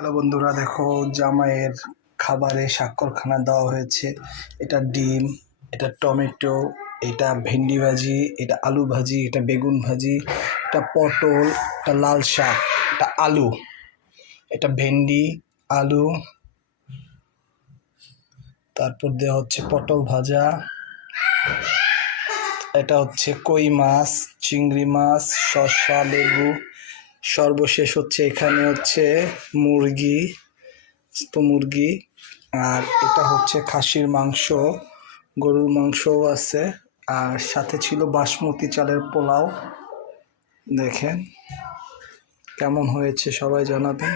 Hello বন্ধুরা, দেখো জামাইয়ের খাবারে স্বাক্ষরখানা দেওয়া হয়েছে। এটা ডিম, এটা টমেটো, এটা ভেন্ডি ভাজি, এটা আলু ভাজি, এটা বেগুন ভাজি, এটা পটল, এটা লাল শাক, এটা আলু, এটা ভেন্ডি, আলু, তারপর দেওয়া হচ্ছে পটল ভাজা, এটা হচ্ছে কই মাছ, চিংড়ি মাছ, শসা, লেবু, সর্বশেষ হচ্ছে এখানে হচ্ছে মুরগি, মুরগি, আর এটা হচ্ছে খাসির মাংস, গরুর মাংসও আছে, আর সাথে ছিল বাসমতি চালের পোলাও। দেখেন কেমন হয়েছে, সবাই জানাবেন।